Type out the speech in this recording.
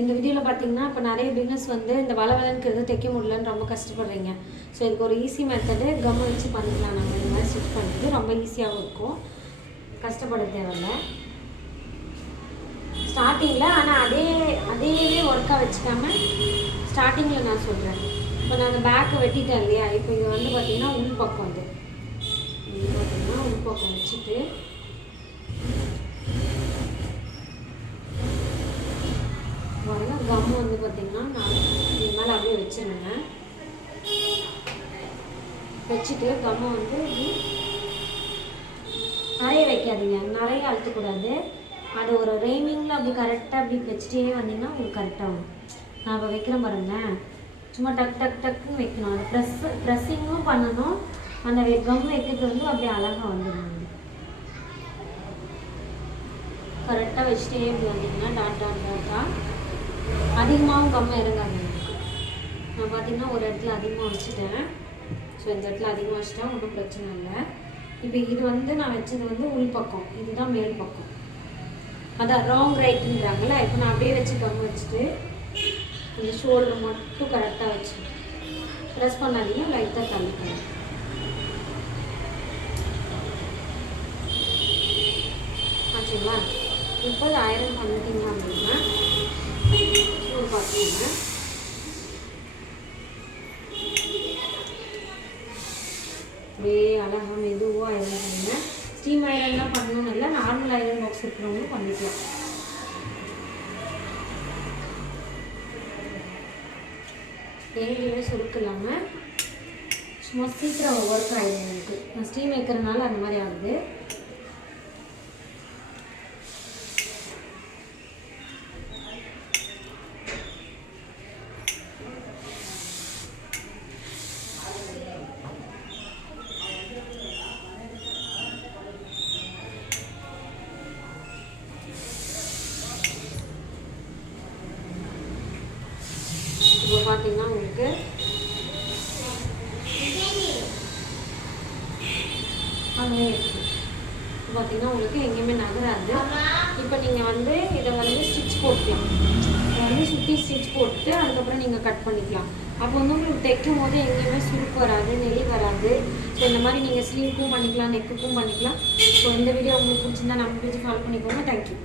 இந்த வீடியோவில் பார்த்தீங்கன்னா இப்போ நிறைய பிஸ்னஸ் வந்து இந்த வளவலன்றது தைக்க முடியலன்னு ரொம்ப கஷ்டப்படுறீங்க. ஸோ இதுக்கு ஒரு ஈஸி மெத்தடு கம்மை வச்சு பண்ணிக்கலாம். நம்ம இந்த மாதிரி ஸ்டிச் பண்ணுறது ரொம்ப ஈஸியாகவும் இருக்கும், கஷ்டப்பட தேவையில்லை ஸ்டார்டிங்கில். ஆனால் அதே ஒர்க்காக வச்சுக்காமல் ஸ்டார்டிங்கில் நான் சொல்கிறேன். இப்போ நான் அந்த பேக்கை வெட்டிட்டேன் இல்லையா, இப்போ இது வந்து பார்த்திங்கன்னா உள் பக்கம் வந்து பார்த்திங்கன்னா உள் பக்கம் வச்சுட்டு கம்மு வந்து பார்த்திங்கன்னா நான் இது மேலே அப்படியே வச்சுருங்க. வச்சுட்டு கம்மை வந்து நிறைய வைக்காதீங்க, நிறைய அழுத்தக்கூடாது. அது ஒரு ரைமிங்கில் அப்படி கரெக்டாக அப்படி வச்சுட்டே வந்தீங்கன்னா உங்களுக்கு கரெக்டாகும். நான் இப்போ வைக்கிறேன் பாருங்கள், சும்மா டக் டக் டக்குன்னு வைக்கணும். அது ப்ரெஸ்ஸிங்கும் பண்ணணும். அந்த கம் வைக்கிறது வந்து அப்படியே அழகாக வந்துடும். கரெக்டாக வச்சுட்டே இப்படி வந்தீங்கன்னா டாட் டாட் டாட்டாக அதிகமாகவும் கம்மை இறங்காது எனக்கு. நான் பார்த்திங்கன்னா ஒரு இடத்துல அதிகமாக வச்சுட்டேன். ஸோ இந்த இடத்துல அதிகமாக வச்சுட்டா ஒன்றும் பிரச்சனை இல்லை. இப்போ இது வந்து நான் வச்சது வந்து உள் பக்கம், இதுதான் மேல் பக்கம். அதான் ராங் ரைட்டுங்கிறாங்களே. இப்போ நான் அப்படியே வச்சு கம்மு வச்சுட்டு அந்த ஷோல்டர் மட்டும் கரெக்டாக வச்சு ப்ரெஸ் பண்ணாதீங்க, லைட்டாக தள்ளிக்கலாம். ஆச்சுங்களா? இப்போ ஐரன் பண்ணிட்டீங்க அப்படின்னா பார்த்தீங்கன்னா அப்படியே அழகாக மெதுவாக ஐரன் பண்ணுங்க. ஸ்டீம் ஐரன் தான் பண்ணணும்னு இல்லை, நார்மல் ஐரன் பாக்ஸ் இருக்கிறவங்களும் பண்ணிக்கலாம். எங்கேயுமே சுருக்கு இல்லாமல் சும்மா சீக்கிரம் ஒர்க் ஆகிடும் எனக்கு. நான் ஸ்டீம் வைக்கிறதுனால அந்த மாதிரி ஆகுது. இப்போ பார்த்தீங்கன்னா உங்களுக்கு அங்கே பார்த்தீங்கன்னா உங்களுக்கு எங்கேயுமே நகராது. இப்போ நீங்கள் வந்து இதை வந்து ஸ்டிச் போட்டுக்கலாம். இதை வந்து சுற்றி ஸ்டிச் போட்டுட்டு அதுக்கப்புறம் நீங்கள் கட் பண்ணிக்கலாம். அப்போ வந்து உங்களுக்கு தைக்கும் போது எங்கேயுமே சுருக்கு வராது, நெளி வராது. ஸோ இந்த மாதிரி நீங்கள் ஸ்லீவ்க்கும் பண்ணிக்கலாம், நெக்குக்கும் பண்ணிக்கலாம். ஸோ இந்த வீடியோ உங்களுக்கு பிடிச்சிருந்தா நம்ம பேஜ் ஃபாலோ பண்ணிக்கோங்க. தேங்க்யூ.